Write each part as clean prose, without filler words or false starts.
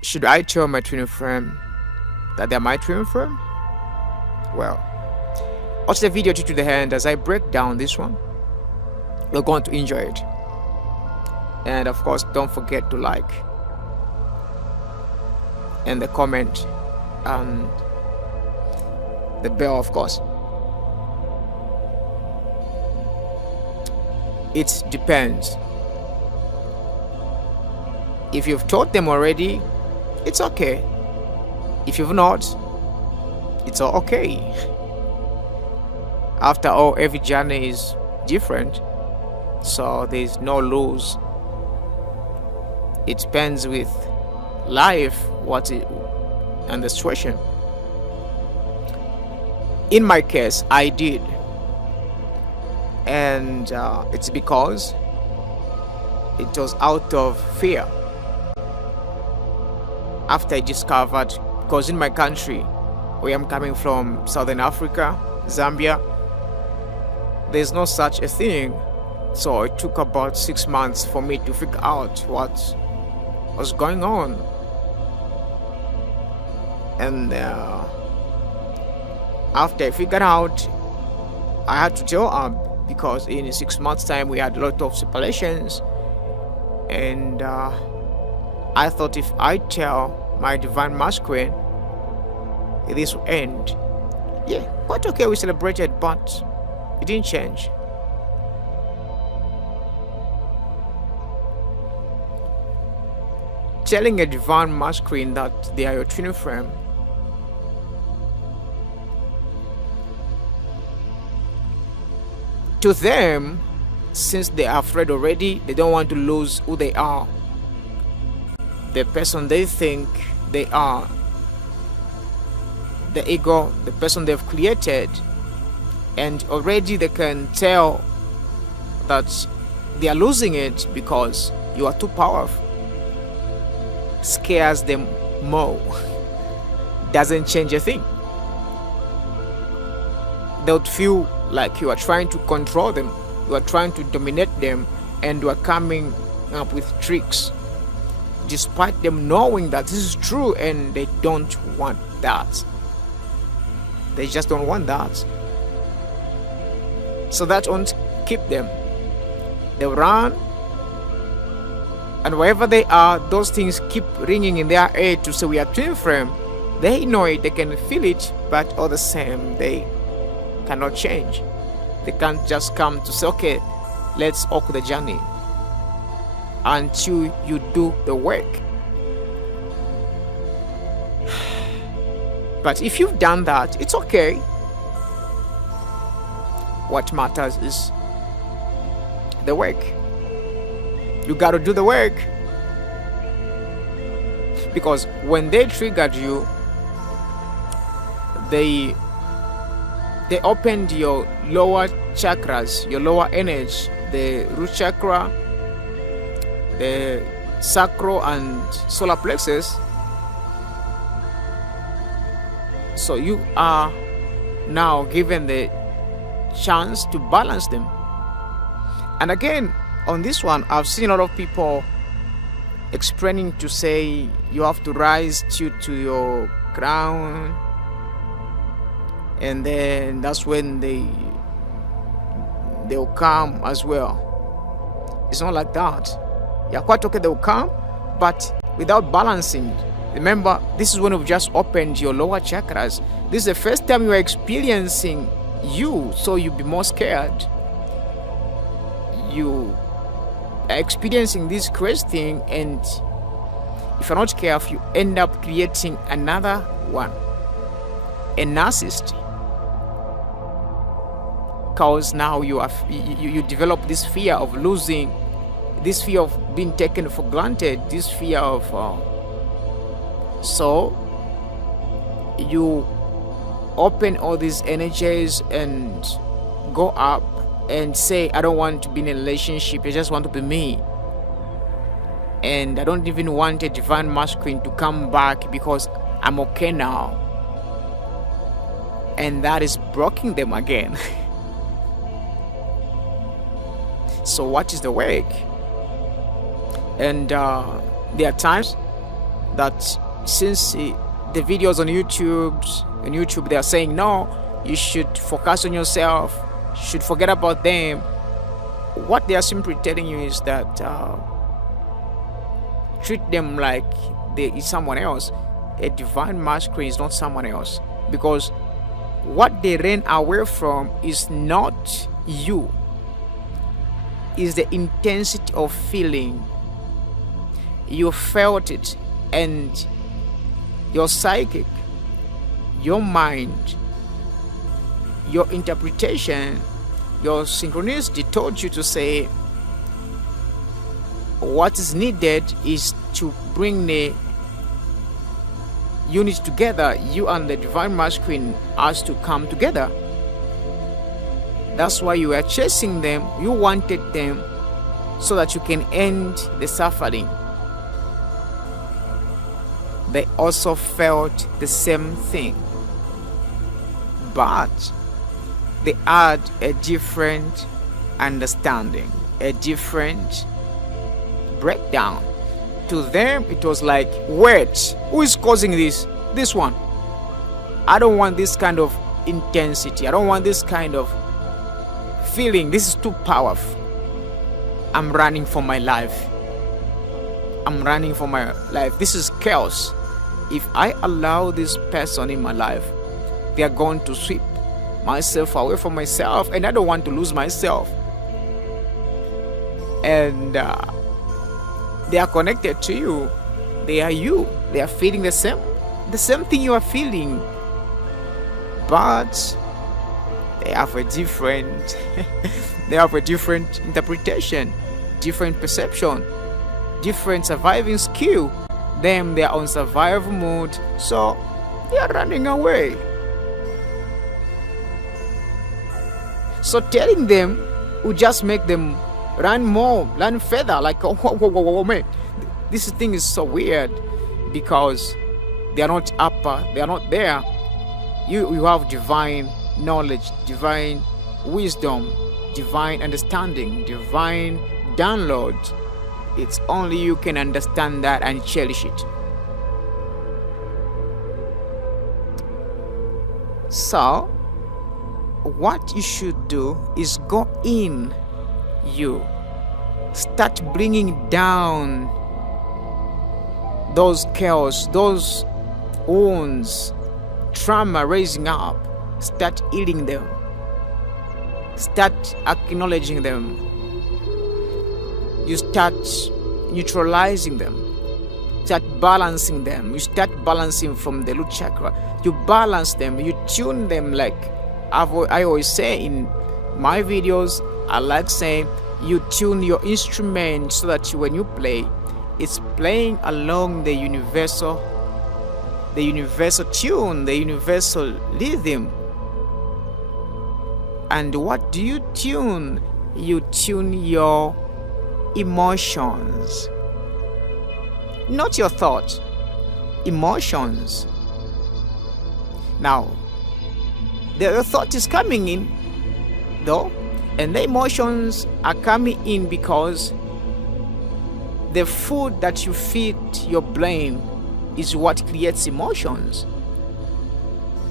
Should I tell my twin flame that they're my twin flame? Well, watch the video to the end as I break down this one. You're going to enjoy it. And of course, don't forget to like and the comment and the bell, of course. It depends. If you've taught them already, it's okay. If you've not, it's all okay. After all, every journey is different, so there's no rules. It depends with life, and the situation. In my case, I did, and it's because it was out of fear. After I discovered, because in my country, where I'm coming from, Southern Africa, Zambia, there's no such a thing. So it took about 6 months for me to figure out what was going on. And after I figured out, I had to tell her, because in 6 months' time we had a lot of separations, and I thought if I tell my divine masculine, this will end. Yeah, quite okay, we celebrated, but it didn't change. Telling a divine masculine that they are your twin flame, to them, since they are afraid already, they don't want to lose who they are, the person they think they are, the ego, the person they've created, and already they can tell that they are losing it because you are too powerful. Scares them more. Doesn't change a thing. They would feel like you are trying to control them, you are trying to dominate them, and you are coming up with tricks, despite them knowing that this is true, and they don't want that. They just don't want that. So that won't keep them. They run, and wherever they are, those things keep ringing in their head to say we are twin flame. They know it, they can feel it, but all the same, they cannot change. They can't just come to say, okay, let's walk the journey, until you do the work. But if you've done that, it's okay. What matters is the work. You got to do the work, because when they triggered you, they opened your lower chakras, your lower energy, the root chakra, the sacral and solar plexus. So you are now given the chance to balance them. And again, on this one, I've seen a lot of people explaining to say you have to rise to your crown, and then that's when they'll come as well. It's not like that. You're quite okay, they'll come, but without balancing. Remember, this is when you've just opened your lower chakras. This is the first time you are experiencing you, so you'll be more scared. You are experiencing this crazy thing, and if you're not careful, you end up creating another one, a narcissist. Because now you develop this fear of losing, this fear of being taken for granted, this fear of so you open all these energies and go up and say, I don't want to be in a relationship, I just want to be me, and I don't even want a divine masculine to come back because I'm okay now. And that is blocking them again. So what is the work? And there are times that since the videos on YouTube, they are saying no, you should focus on yourself, you should forget about them. What they are simply telling you is that treat them like they is someone else. A divine masculine is not someone else, because what they ran away from is not you, is the intensity of feeling. You felt it, and your psychic, your mind, your interpretation, your synchronicity told you to say what is needed is to bring the unit together. You and the divine masculine has to come together. That's why you were chasing them. You wanted them so that you can end the suffering. They also felt the same thing, but they had a different understanding, a different breakdown. To them, it was like, wait, who is causing this? This one. I don't want this kind of intensity. I don't want this kind of feeling. This is too powerful. I'm running for my life. I'm running for my life. This is chaos. If I allow this person in my life, they are going to sweep myself away from myself, and I don't want to lose myself. And they are connected to you. They are you. They are feeling the same thing you are feeling, but they have a different they have a different interpretation, different perception, different surviving skill. Them, they are on survival mode, so they are running away. So telling them will just make them run more, run further. Like, oh, man, this thing is so weird, because they are not upper, they are not there. You have divine knowledge, divine wisdom, divine understanding, divine download. It's only you can understand that and cherish it. So what you should do is go in you, start bringing down those chaos, those wounds, trauma raising up. Start healing them, start acknowledging them. You start neutralizing them, start balancing them. You start balancing from the root chakra. You balance them, you tune them. Like I always say in my videos, I like saying you tune your instrument so that when you play, it's playing along the universal tune, the universal rhythm. And what do you tune? You tune your emotions, not your thoughts, emotions. Now, the thought is coming in though, and the emotions are coming in because the food that you feed your brain is what creates emotions.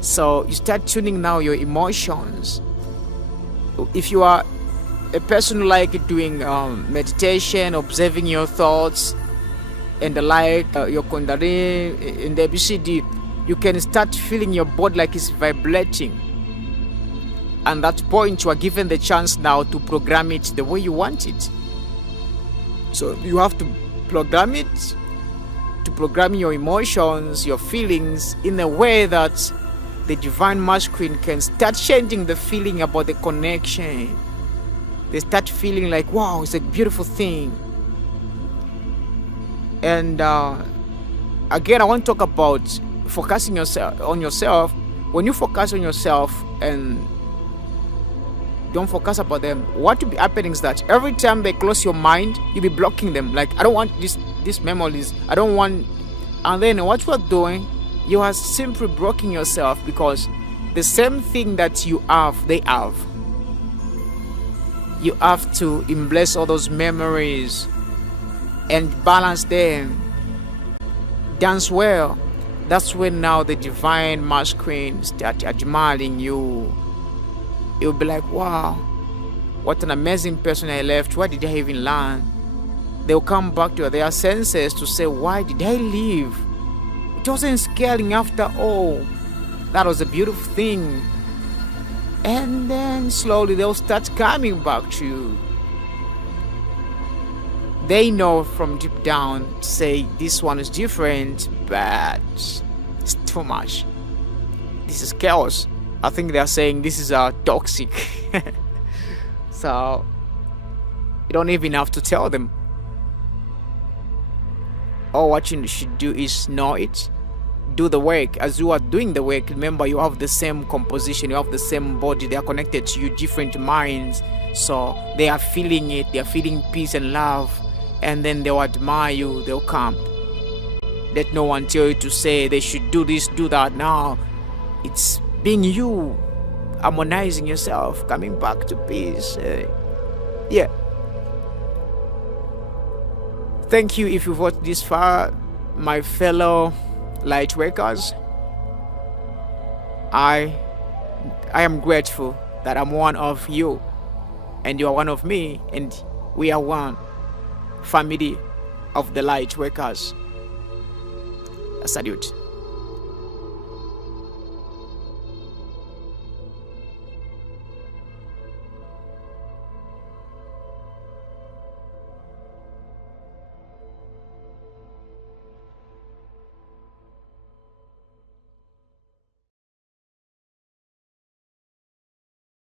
So you start tuning now your emotions. If you are a person who like doing meditation, observing your thoughts and the like, your Kundalini in the ABCD, you can start feeling your body like it's vibrating. And at that point, you are given the chance now to program it the way you want it. So you have to program it, to program your emotions, your feelings in a way that the divine masculine can start changing the feeling about the connection. They start feeling like, wow, it's a beautiful thing. And again, I want to talk about focusing on yourself. When you focus on yourself and don't focus about them, what will be happening is that every time they close your mind, you'll be blocking them. Like, I don't want these memories, I don't want. And then what you are doing, you are simply blocking yourself, because the same thing that you have, they have. You have to embrace all those memories and balance them. dance well, that's when now the divine masculine start admiring you. You'll be like, wow, what an amazing person I left. What did I even learn? They'll come back to their senses to say, why did I leave? It wasn't scaling after all. That was a beautiful thing. And then slowly they'll start coming back to you. They know from deep down, say, this one is different, but it's too much. This is chaos. I think they're saying this is toxic. So you don't even have to tell them. All what you should do is know it. Do the work. As you are doing the work, remember you have the same composition, you have the same body, they are connected to you, different minds. So they are feeling it, they are feeling peace and love, and then they'll admire you, they'll come. Let no one tell you to say they should do this, do that. Now it's being you, harmonizing yourself, coming back to peace. Yeah. Thank you if you've watched this far, my fellow light workers. I am grateful that I'm one of you and you are one of me, and we are one family of the light workers. I salute.